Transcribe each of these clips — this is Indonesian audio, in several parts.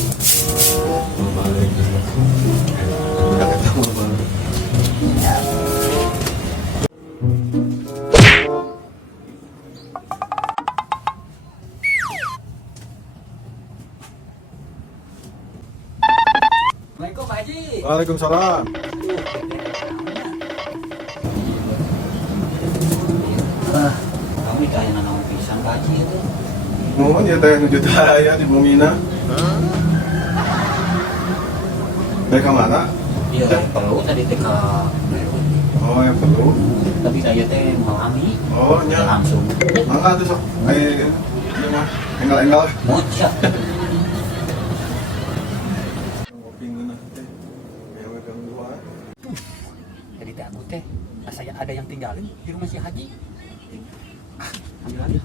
Balik. Udah ketemu balik. Assalamualaikum Pak Haji. Waalaikumsalam. Kamu ditanya nama pisang Pak Haji itu. Mohon ya teh nuju ya di Bumina. Baik ke mana? Iya, perlu tadi teh ke Oh ya perlu. tapi saya teh mengalami. Oh nya. Langsung. Angkat tuh sok. Ini mah enggal-enggal. Moja. Ngopi ngeunah teh. Ya megang dua. Jadi teh aku teh saya ada yang tinggalin di rumah si Haji. Ambil aja.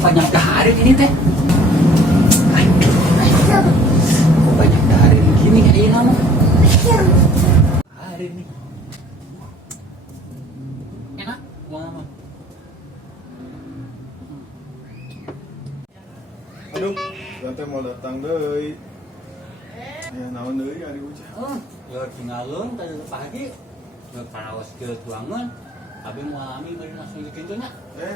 Banyak daharin ini teh. Kok banyak daharin gini kayaknya kamu? Daharin nih. Enak, buang apa? Aduh, teh mau datang deui. Ya naon deui ari ucap. Oh, ya tinggalin tadi pagi. Ya parawas ke tuangan. Abi mau alami beri langsung bikin tuh. Eh,